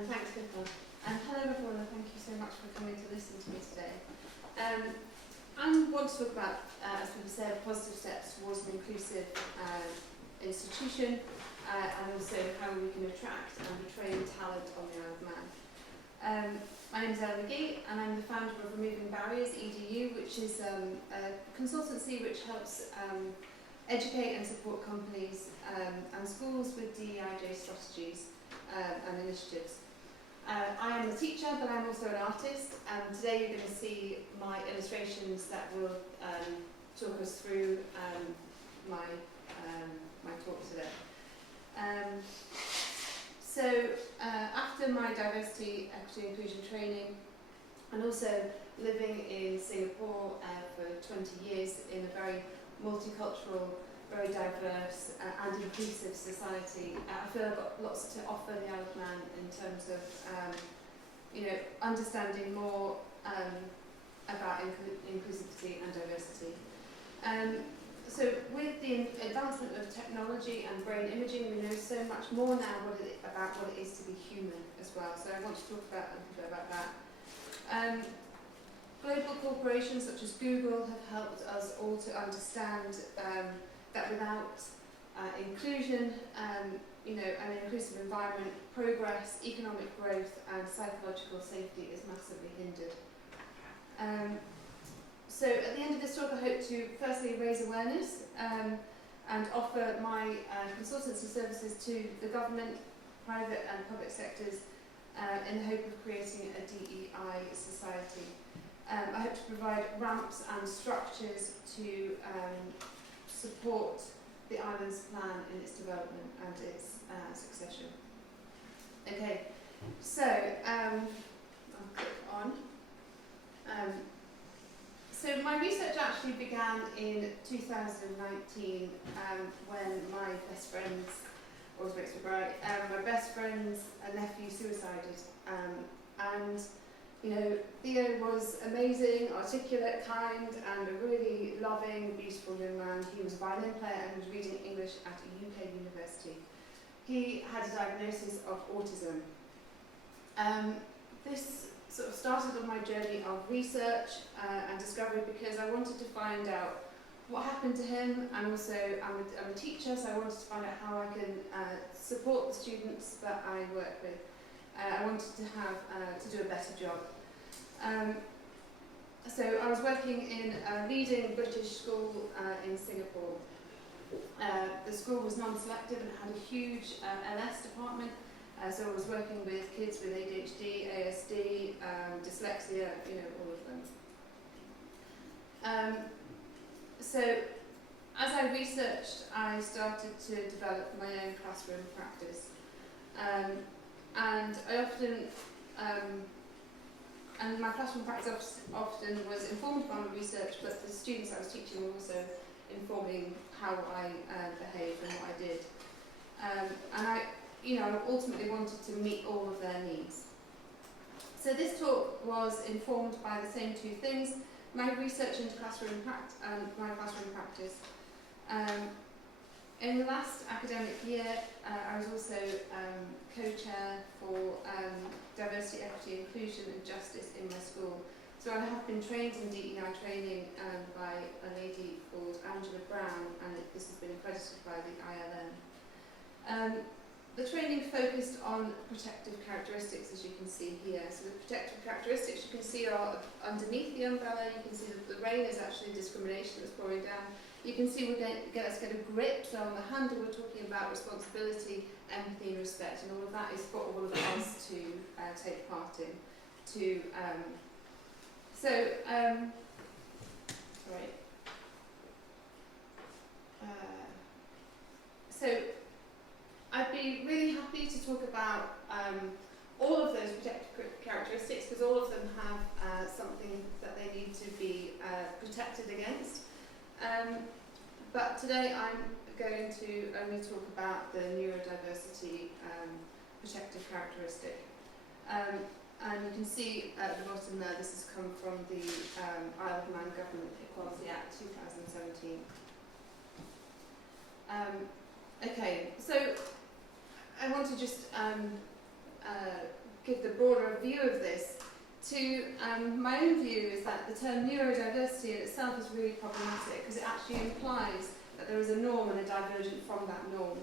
And thanks, Pippa. And hello everyone, and thank you so much for coming to listen to me today. I want to talk about, as we said, positive steps towards an inclusive institution, and also how we can attract and retrain talent on the Isle of Man. My name is Magee, and I'm the founder of Removing Barriers, EDU, which is a consultancy which helps educate and support companies and schools with DEIJ strategies and initiatives. I am a teacher, but I'm also an artist, and today you're going to see my illustrations that will talk us through my talk today. After my diversity, equity, inclusion training, and also living in Singapore for 20 years in a very multicultural, very diverse and inclusive society, I feel I've got lots to offer the Isle of Man in terms of understanding more about inclusivity and diversity. So with the advancement of technology and brain imaging, we know so much more now about what it is to be human as well. So I want to talk about a bit about that. Global corporations such as Google have helped us all to understand that without inclusion, an inclusive environment, progress, economic growth and psychological safety is massively hindered. So at the end of this talk, I hope to firstly raise awareness and offer my consultancy services to the government, private and public sectors in the hope of creating a DEI society. I hope to provide ramps and structures to support the island's plan in its development and its succession. Okay, so I'll click on. So my research actually began in 2019 when my best friend's, always makes me cry, my best friend's nephew suicided. And Theo was amazing, articulate, kind, and a really loving, beautiful young man. He was a violin player and was reading English at a UK university. He had a diagnosis of autism. This sort of started on my journey of research and discovery because I wanted to find out what happened to him, and also I'm a teacher, so I wanted to find out how I can support the students that I work with. I wanted to have to do a better job. So I was working in a leading British school in Singapore. The school was non-selective and had a huge LS department. So I was working with kids with ADHD, ASD, dyslexia, all of them. So as I researched, I started to develop my own classroom practice. And I often, and my classroom practice often was informed by my research, but the students I was teaching were also informing how I behaved and what I did. And I ultimately wanted to meet all of their needs. So this talk was informed by the same two things: my research into classroom and my classroom practice. In the last academic year, I was also co-chair for diversity, equity, inclusion and justice in my school. So I have been trained in DEI training by a lady called Angela Brown, and this has been accredited by the ILM. The training focused on protective characteristics, as you can see here. So the protective characteristics you can see are underneath the umbrella. You can see that the rain is actually discrimination that's pouring down. You can see let's get a grip. So on the handle we're talking about responsibility, empathy and respect, and all of that is for all of us to take part in. So I'd be really happy to talk about all of those protective characteristics, because all of them have something that they need to be protected against. But today I'm going to only talk about the neurodiversity protective characteristic. And you can see at the bottom there, this has come from the Isle of Man Government Equality Act 2017. Okay, so I want to just give the broader view of this, to my own view is that the term neurodiversity in itself is really problematic because it actually implies that there is a norm and a divergent from that norm.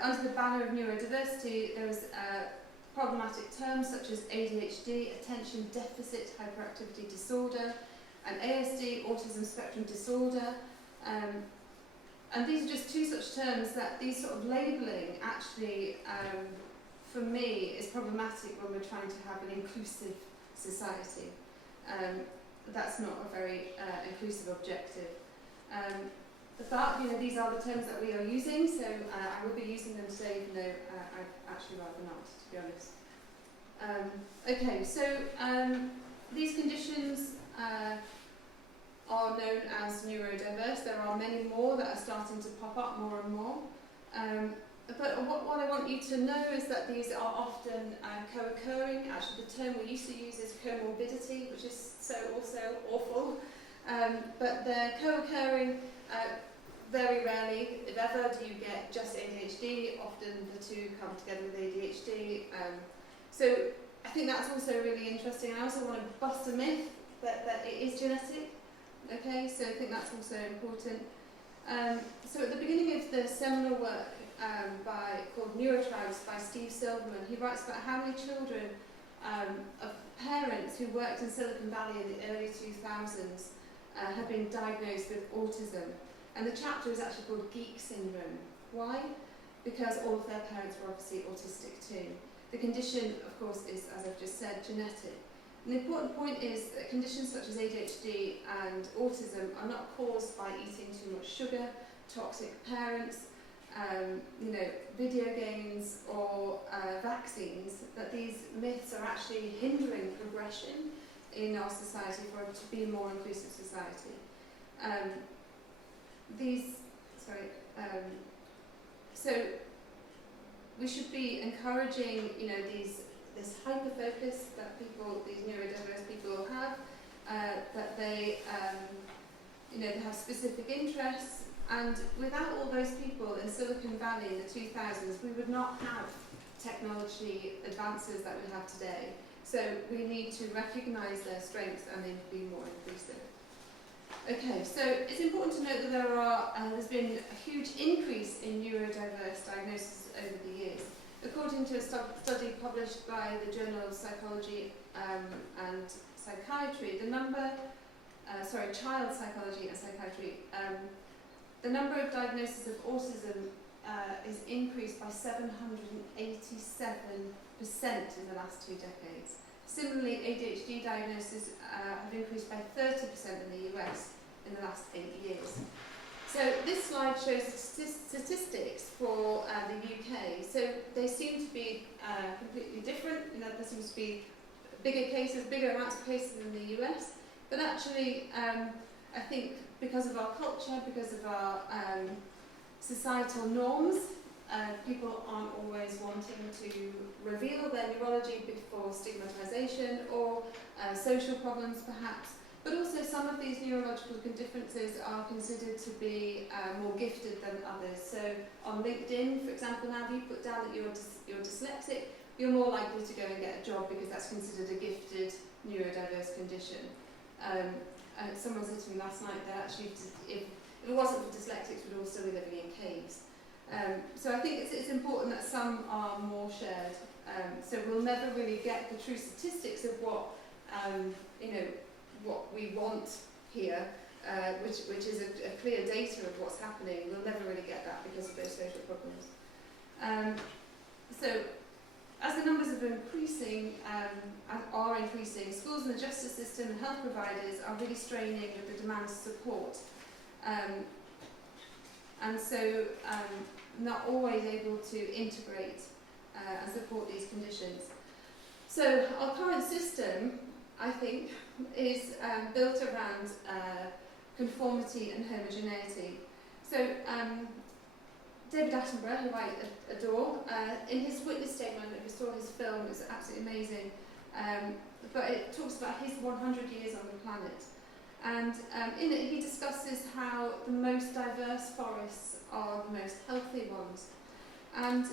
Under the banner of neurodiversity, there is problematic terms such as ADHD, attention deficit hyperactivity disorder, and ASD, autism spectrum disorder. And these are just two such terms that these sort of labelling actually, for me, is problematic when we're trying to have an inclusive society. That's not a very inclusive objective. But these are the terms that we are using, so I will be using them today, even though I'd actually rather not, to be honest. Okay, so these conditions are known as neurodiverse. There are many more that are starting to pop up more and more. But what I want you to know is that these are often co-occurring. Actually, the term we used to use is comorbidity, which is so also awful. But they're co-occurring very rarely, if ever, do you get just ADHD. Often the two come together with ADHD. So I think that's also really interesting. I also want to bust a myth that it is genetic. Okay, so I think that's also important. So at the beginning of the seminal work called Neurotribes by Steve Silverman, he writes about how many children of parents who worked in Silicon Valley in the early 2000s have been diagnosed with autism. And the chapter is actually called Geek Syndrome. Why? Because all of their parents were obviously autistic too. The condition, of course, is, as I've just said, genetic. And the important point is that conditions such as ADHD and autism are not caused by eating too much sugar, toxic parents, video games or vaccines, that these myths are actually hindering progression in our society for it to be a more inclusive society. So we should be encouraging, this hyper-focus that these neurodiverse people have, that they have specific interests, and without all those people in Silicon Valley in the 2000s, we would not have technology advances that we have today. So we need to recognise their strengths and then be more inclusive. Okay, so it's important to note that there's been a huge increase in neurodiverse diagnosis over the years. According to a study published by the Journal of Psychology and Psychiatry, Child Psychology and Psychiatry, the number of diagnoses of autism is increased by 787% in the last 2 decades. Similarly, ADHD diagnoses have increased by 30% in the US in the last 8 years. So this slide shows statistics for the UK. So they seem to be completely different. There seems to be bigger amounts of cases in the US. But actually, I think because of our culture, because of our societal norms, people aren't always wanting to reveal their neurology before stigmatization or social problems perhaps. But also some of these neurological differences are considered to be more gifted than others. So on LinkedIn, for example, now if you put down that you're dyslexic, you're more likely to go and get a job because that's considered a gifted neurodiverse condition. Someone said to me last night that actually if it wasn't for dyslexics, we'd all still be living in caves. So I think it's important that some are more shared. So we'll never really get the true statistics of what we want here, which is a clear data of what's happening. We'll never really get that because of those social problems. So as the numbers are increasing, schools and the justice system and health providers are really straining with the demand to support. And so not always able to integrate and support these conditions. So our current system, I think, is built around conformity and homogeneity. So David Attenborough, who I adore, in his witness statement, if you saw his film, it's absolutely amazing, but it talks about his 100 years on the planet. And in it, he discusses how the most diverse forests are the most healthy ones. And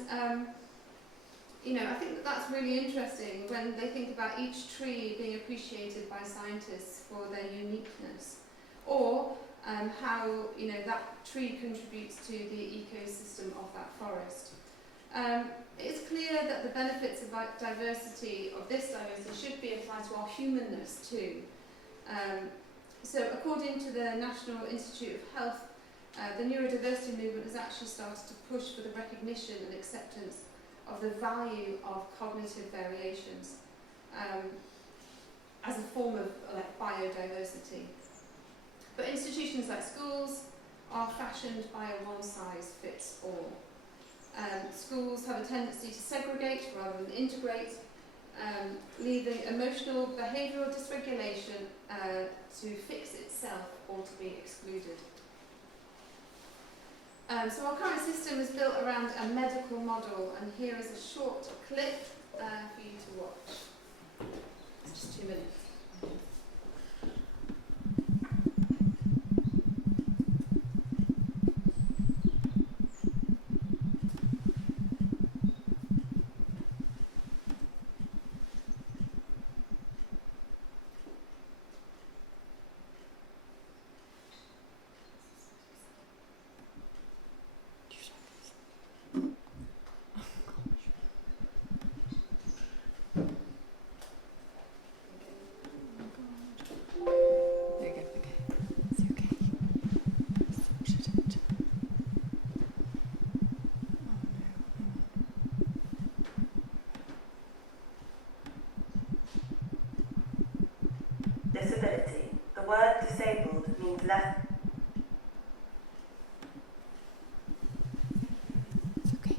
I think that that's really interesting when they think about each tree being appreciated by scientists for their uniqueness, or how that tree contributes to the ecosystem of that forest. It's clear that the benefits of diversity, of this diversity, should be applied to our humanness too. So according to the National Institute of Health, the neurodiversity movement has actually started to push for the recognition and acceptance of the value of cognitive variations as a form of biodiversity. But institutions like schools are fashioned by a one-size-fits-all. Schools have a tendency to segregate rather than integrate, leaving emotional behavioural dysregulation to fix itself or to be excluded. So our current system is built around a medical model, and here is a short clip for you to watch. It's just 2 minutes. Disability. The word disabled means less. It's okay.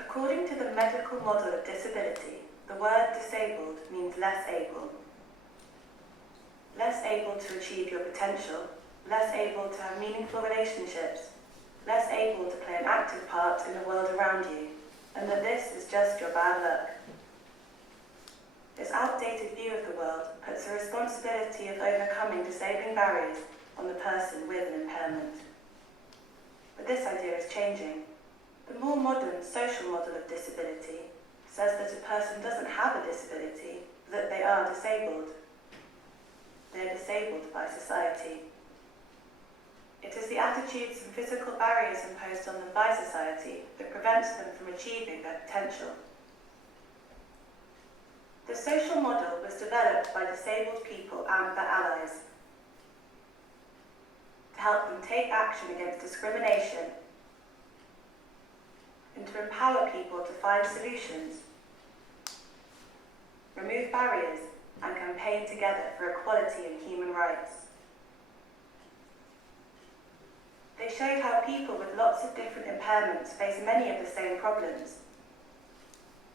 According to the medical model of disability, the word disabled means less able. Less able to achieve your potential, less able to have meaningful relationships, less able to play an active part in the world around you, and that this is just your bad luck. This outdated view of the world puts the responsibility of overcoming disabling barriers on the person with an impairment. But this idea is changing. The more modern social model of disability says that a person doesn't have a disability, that they are disabled. They are disabled by society. It is the attitudes and physical barriers imposed on them by society that prevents them from achieving their potential. The social model was developed by disabled people and their allies to help them take action against discrimination and to empower people to find solutions, remove barriers, and campaign together for equality and human rights. They showed how people with lots of different impairments face many of the same problems.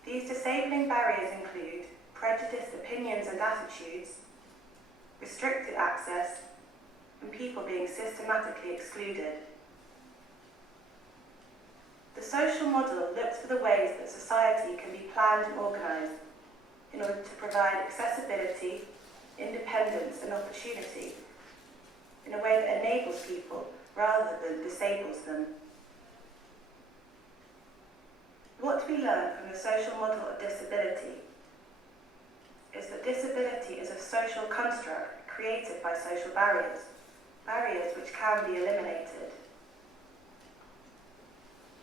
These disabling barriers include prejudiced opinions and attitudes, restricted access, and people being systematically excluded. The social model looks for the ways that society can be planned and organised in order to provide accessibility, independence, and opportunity in a way that enables people rather than disables them. What we learn from the social model of disability is that disability is a social construct created by social barriers, barriers which can be eliminated.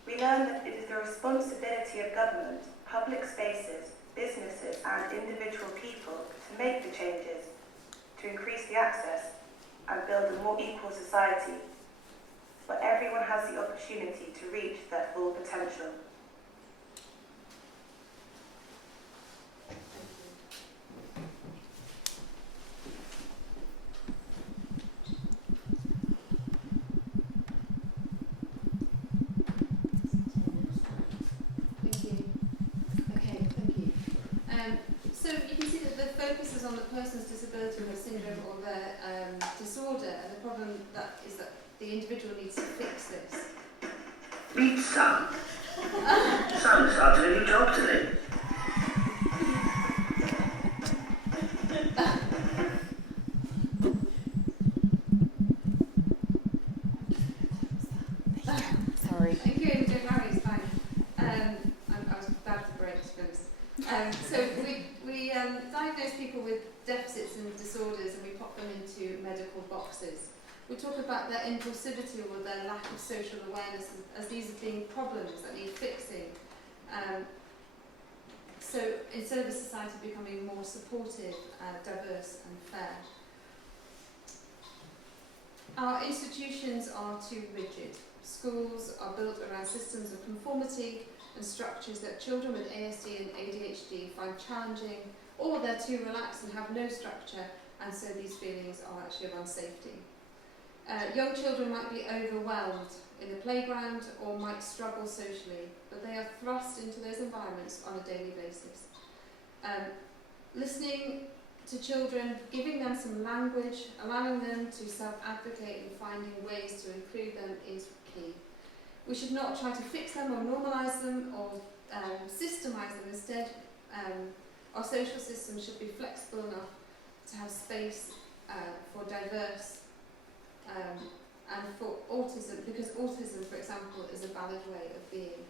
We learn that it is the responsibility of government, public spaces, businesses and individual people to make the changes, to increase the access and build a more equal society where everyone has the opportunity to reach their full potential. So you can see that the focus is on the person's disability or syndrome or their disorder, and the problem is that the individual needs to fix this. Meet Sam. Sam started a new job today. Sorry. If you're able to don't worry, it's fine. I was bad for break, to be honest. So we diagnose people with deficits and disorders, and we pop them into medical boxes. We talk about their impulsivity or their lack of social awareness as these are being problems that need fixing. So instead of a society becoming more supportive, diverse and fair. Our institutions are too rigid. Schools are built around systems of conformity and structures that children with ASD and ADHD find challenging, or they're too relaxed and have no structure, and so these feelings are actually of unsafety. Young children might be overwhelmed in the playground or might struggle socially, but they are thrust into those environments on a daily basis. Listening to children, giving them some language, allowing them to self-advocate and finding ways to include them is key. We should not try to fix them or normalise them or systemize them. Instead, our social system should be flexible enough to have space for diverse and for autism, because autism, for example, is a valid way of being.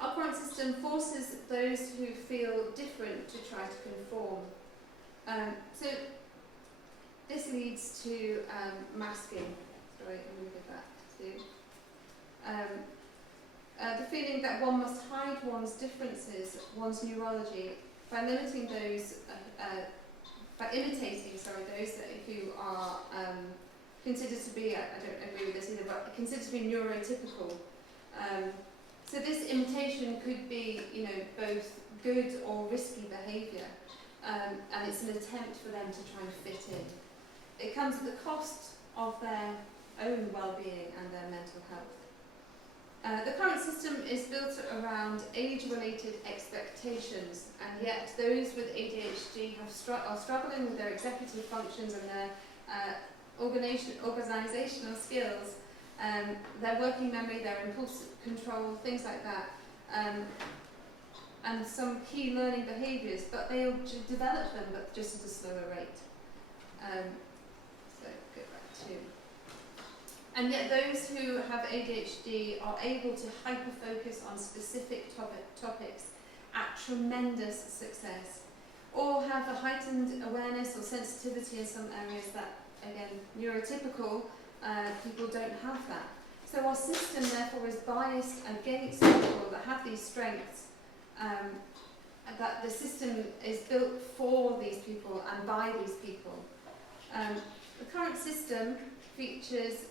Our current system forces those who feel different to try to conform. So this leads to masking. Sorry, I'm going to get back to the feeling that one must hide one's differences, one's neurology, by limiting those, by imitating, those who are considered to be, I don't agree with this either, but considered to be neurotypical. So this imitation could be, both good or risky behaviour, and it's an attempt for them to try and fit in. It comes at the cost of their own well-being and their mental health. The current system is built around age-related expectations, and yet those with ADHD are struggling with their executive functions and their organisational skills, their working memory, their impulse control, things like that, and some key learning behaviours, but they'll develop them, but just at a slower rate. So go back to. And yet those who have ADHD are able to hyper-focus on specific topics at tremendous success, or have a heightened awareness or sensitivity in some areas that, again, neurotypical people don't have that. So our system, therefore, is biased against people that have these strengths, that the system is built for these people and by these people. The current system features,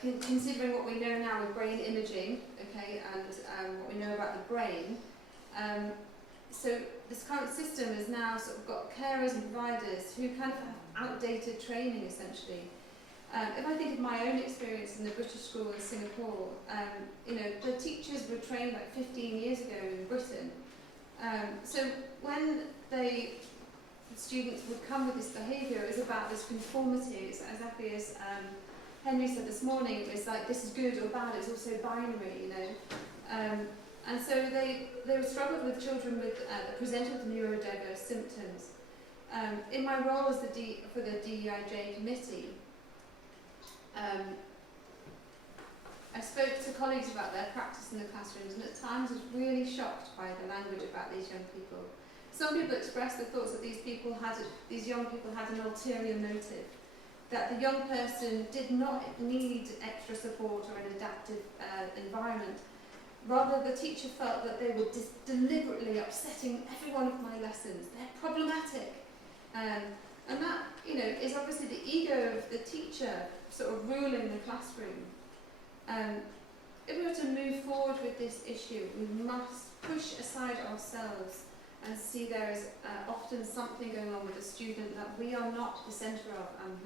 considering what we know now with brain imaging, okay, and what we know about the brain, so this current system has now sort of got carers and providers who kind of have outdated training, essentially. If I think of my own experience in the British school in Singapore, the teachers were trained like 15 years ago in Britain. So when the students would come with this behaviour, it was about this conformity. It's exactly as Henry said this morning, it was like this is good or bad, it's also binary, and so they struggled with children with presented with neurodiverse symptoms. In my role as for the DEIJ committee, I spoke to colleagues about their practice in the classrooms, and at times was really shocked by the language about these young people. Some people expressed the thoughts that these young people had an ulterior motive, that the young person did not need extra support or an adaptive environment. Rather, the teacher felt that they were deliberately upsetting every one of my lessons. They're problematic. And that, is obviously the ego of the teacher sort of ruling the classroom. If we were to move forward with this issue, we must push aside ourselves and see there is often something going on with the student that we are not the centre of, and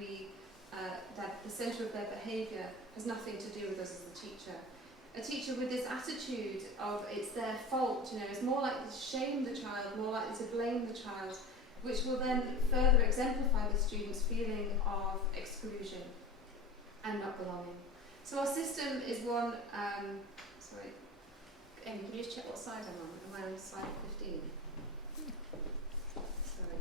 that the centre of their behaviour has nothing to do with us as a teacher. A teacher with this attitude of it's their fault, is more likely to shame the child, more likely to blame the child, which will then further exemplify the student's feeling of exclusion and not belonging. So our system is one, sorry, Amy, can you just check what slide I'm on? Am I on slide 15? Sorry.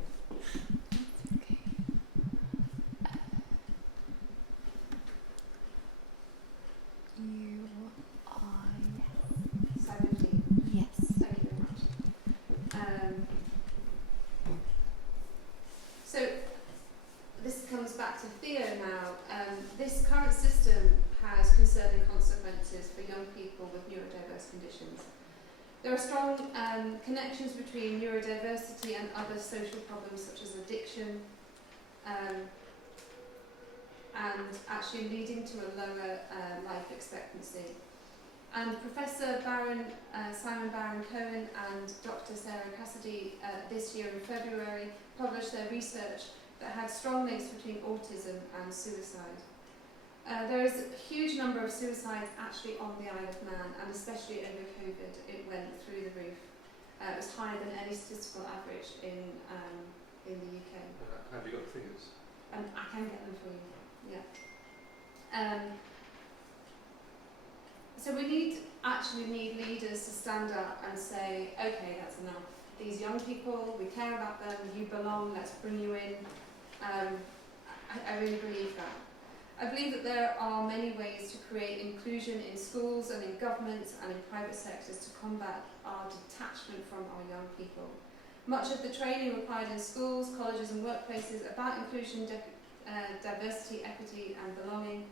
this comes back to Theo now, this current system has concerning consequences for young people with neurodiverse conditions. There are strong connections between neurodiversity and other social problems such as addiction, and actually leading to a lower life expectancy. And Professor Simon Baron-Cohen and Dr. Sarah Cassidy this year in February published their research that had strong links between autism and suicide. There is a huge number of suicides actually on the Isle of Man, and especially over COVID, it went through the roof. It was higher than any statistical average in the UK. Have you got the figures? And I can get them for you, yeah. So we actually need leaders to stand up and say, okay, that's enough. These young people, we care about them, you belong, let's bring you in. I really believe that. I believe that there are many ways to create inclusion in schools and in government and in private sectors to combat our detachment from our young people. Much of the training required in schools, colleges and workplaces about inclusion, diversity, equity and belonging.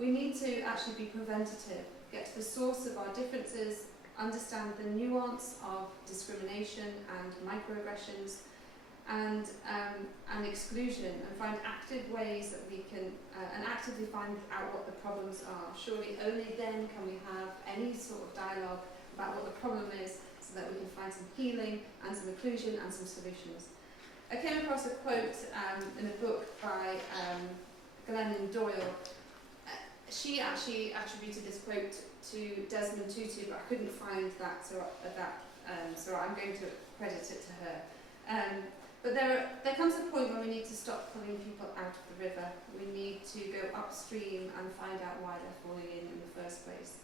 We need to actually be preventative, get to the source of our differences, understand the nuance of discrimination and microaggressions and exclusion, and find active ways that we can, and actively find out what the problems are. Surely only then can we have any sort of dialogue about what the problem is, so that we can find some healing and some inclusion and some solutions. I came across a quote in a book by Glennon Doyle. She actually attributed this quote to Desmond Tutu, but I couldn't find that, so I'm going to credit it to her. But there comes a point when we need to stop pulling people out of the river. We need to go upstream and find out why they're falling in the first place.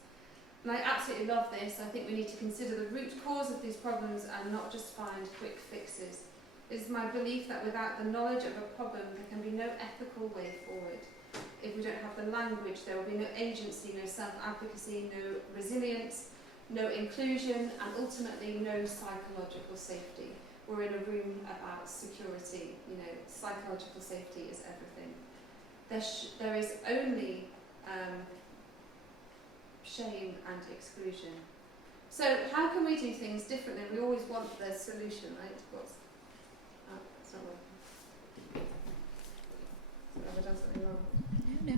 And I absolutely love this. I think we need to consider the root cause of these problems and not just find quick fixes. It is my belief that without the knowledge of a problem, there can be no ethical way forward. If we don't have the language, there will be no agency, no self-advocacy, no resilience, no inclusion, and ultimately no psychological safety. We're in a room about security, psychological safety is everything. There is only shame and exclusion. So how can we do things differently? We always want the solution, right? It's not working. So have I done something wrong? No.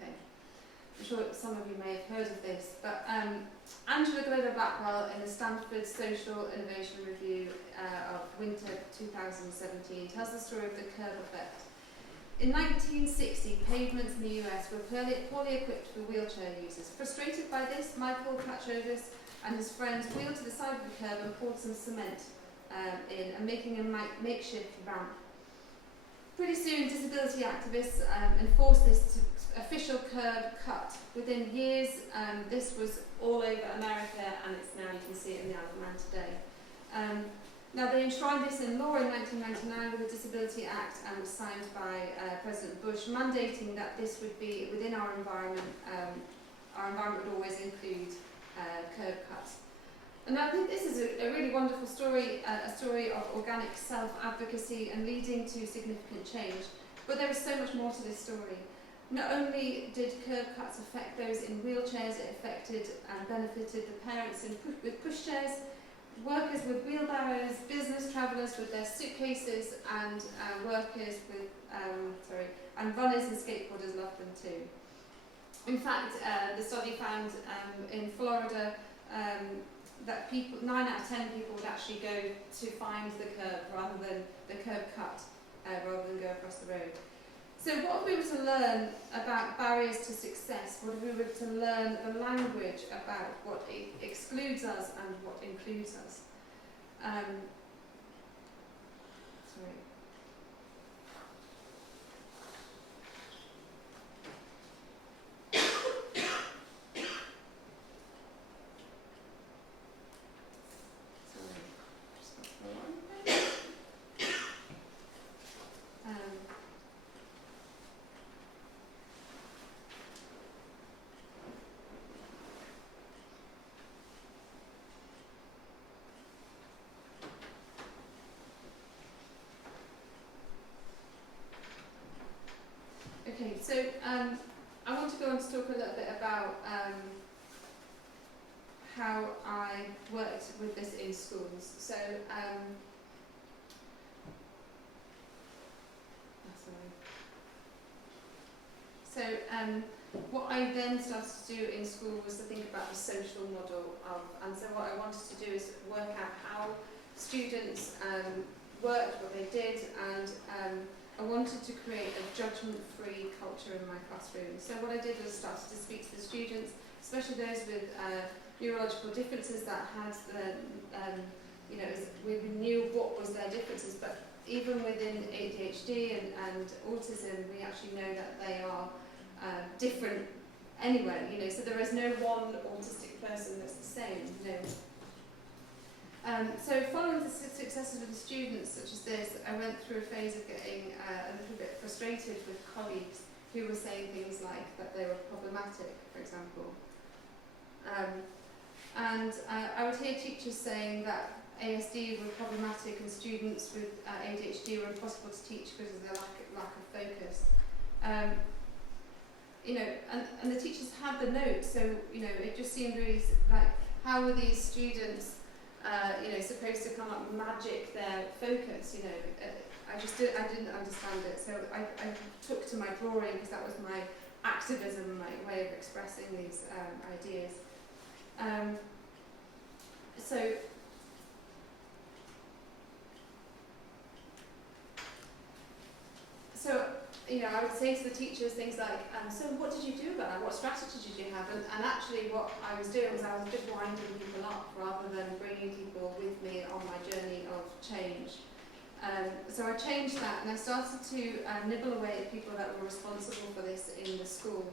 Okay. I'm sure some of you may have heard of this, but Angela Glover-Blackwell in the Stanford Social Innovation Review of Winter 2017 tells the story of the curb effect. In 1960, pavements in the US were poorly equipped for wheelchair users. Frustrated by this, Michael Katrodis and his friends wheeled to the side of the curb and poured some cement in, and making a makeshift ramp. Pretty soon, disability activists enforced this official curb cut. Within years, this was all over America, and it's now, you can see it in the Isle of Man today. Now, they enshrined this in law in 1999 with the Disability Act, and was signed by President Bush, mandating that this would be within our environment. Our environment would always include curb cuts. And I think this is a really wonderful story, a story of organic self-advocacy and leading to significant change. But there is so much more to this story. Not only did curb cuts affect those in wheelchairs, it affected and benefited the parents with pushchairs, workers with wheelbarrows, business travellers with their suitcases, and workers with, and runners and skateboarders loved them too. In fact, the study found in Florida that 9 out of 10 people would actually go to find the curb rather than the curb cut, rather than go across the road. So what if we were to learn about barriers to success? What if we were to learn the language about what excludes us and what includes us? with this in schools. So, what I then started to do in school was to think about the social model of, and so what I wanted to do is work out how students worked, what they did, and I wanted to create a judgment-free culture in my classroom. So what I did was started to speak to the students, especially those with neurological differences that had the, we knew what was their differences, but even within ADHD and autism, we actually know that they are different anyway, so there is no one autistic person that's the same, so following the successes of the students such as this, I went through a phase of getting a little bit frustrated with colleagues who were saying things like that they were problematic, for example. I would hear teachers saying that ASD were problematic and students with ADHD were impossible to teach because of their lack of focus. And the teachers had the notes, so it just seemed really like, how were these students supposed to come up and magic their focus? I didn't understand it, so I took to my drawing because that was my activism, my way of expressing these ideas. I would say to the teachers things like, so what did you do about that? What strategy did you have? And actually what I was doing was I was just winding people up rather than bringing people with me on my journey of change. So I changed that and I started to nibble away at people that were responsible for this in the school,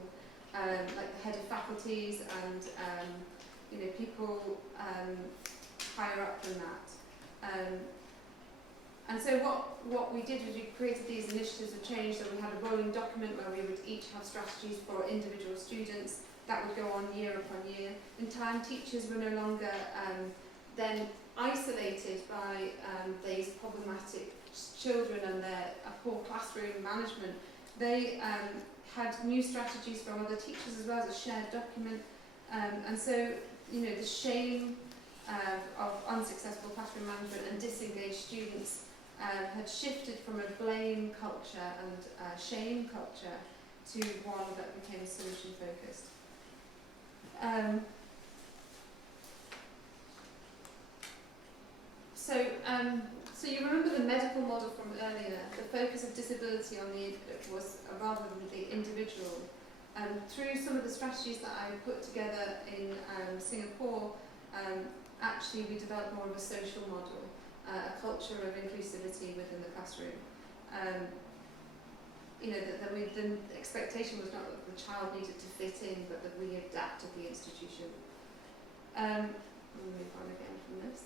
like the head of faculties and people higher up than that. And so what we did was we created these initiatives of change. So we had a rolling document where we would each have strategies for individual students that would go on year upon year. In time, teachers were no longer then isolated by these problematic children and their poor classroom management. They had new strategies from other teachers as well as a shared document. And so, the shame of unsuccessful classroom management and disengaged students had shifted from a blame culture and shame culture to one that became solution focused. So you remember the medical model from earlier. The focus of disability was rather than the individual. Through some of the strategies that I put together in Singapore, actually we developed more of a social model, a culture of inclusivity within the classroom. The expectation was not that the child needed to fit in, but that we adapted the institution. We'll move on again from this.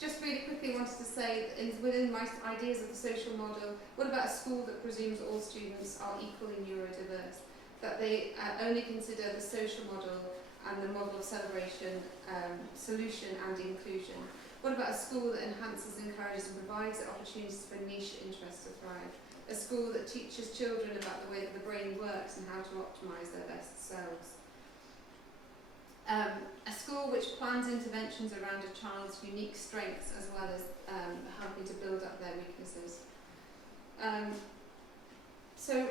Just really quickly wanted to say, within my ideas of the social model, what about a school that presumes all students are equally neurodiverse? That they only consider the social model and the model of celebration, solution and inclusion? What about a school that enhances, encourages and provides opportunities for niche interests to thrive? A school that teaches children about the way that the brain works and how to optimise their best selves? A school which plans interventions around a child's unique strengths as well as helping to build up their weaknesses. So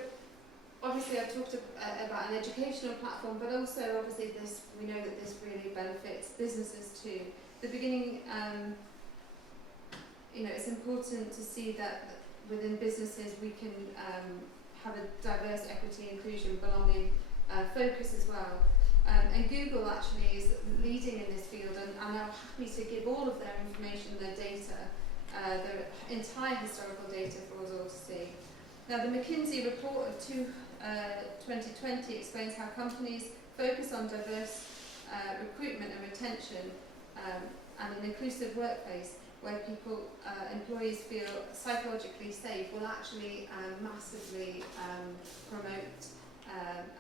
obviously I've talked about an educational platform, but also obviously we know that this really benefits businesses too. The beginning, it's important to see that within businesses we can have a diverse equity, inclusion, belonging focus as well. And Google actually is leading in this field and are now happy to give all of their information, their data, their entire historical data for us all to see. Now the McKinsey report of 2020 explains how companies focus on diverse recruitment and retention and an inclusive workplace where employees feel psychologically safe will actually massively promote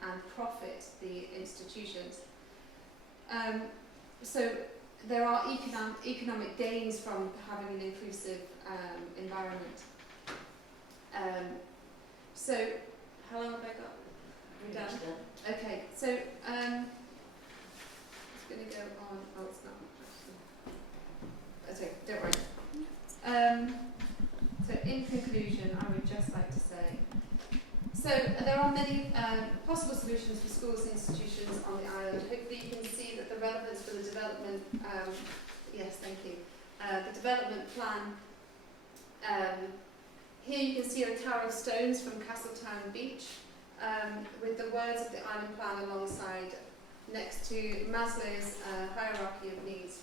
and profit the institutions. So there are economic gains from having an inclusive environment. So How long have I got? Are we done? Okay, so it's going to go on. Oh, it's not. Okay, don't worry. So in conclusion, I would just like to say, so there are many possible solutions for schools and institutions on the island. Hopefully you can see that the relevance for the development, yes, thank you, the development plan. Here you can see a tower of stones from Castletown Beach with the words of the island plan alongside next to Maslow's hierarchy of needs.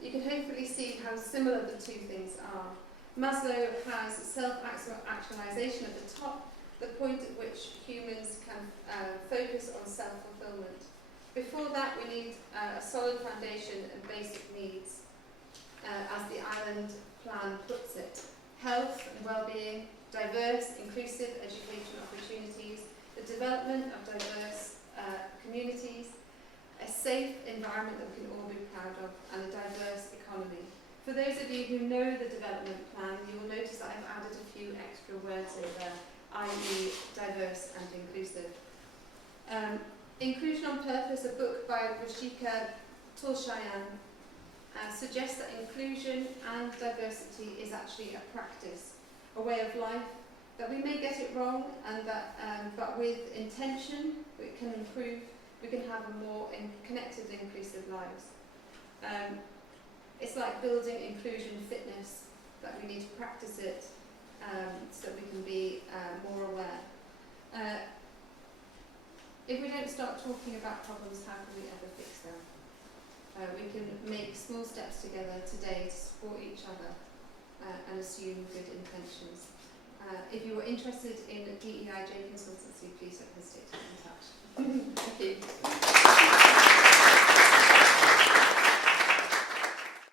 You can hopefully see how similar the two things are. Maslow has self-actualization at the top, the point at which humans can focus on self-fulfillment. Before that, we need a solid foundation and basic needs, as the island plan puts it. Health and well-being, diverse, inclusive education opportunities, the development of diverse communities, a safe environment that we can all be proud of, and a diverse economy. For those of you who know the development plan, you will notice that I've added a few extra words in there, i.e. diverse and inclusive. Inclusion on Purpose, a book by Rashika Tulshayan, suggests that inclusion and diversity is actually a practice, a way of life, that we may get it wrong, and that, but with intention we can improve, we can have a more connected, inclusive lives. It's like building inclusion fitness, that we need to practice it so that we can be more aware. If we don't start talking about problems, how can we ever fix them? We can make small steps together today to support each other and assume good intentions. If you are interested in DEIJ consultancy, please don't hesitate to get in touch. Thank you.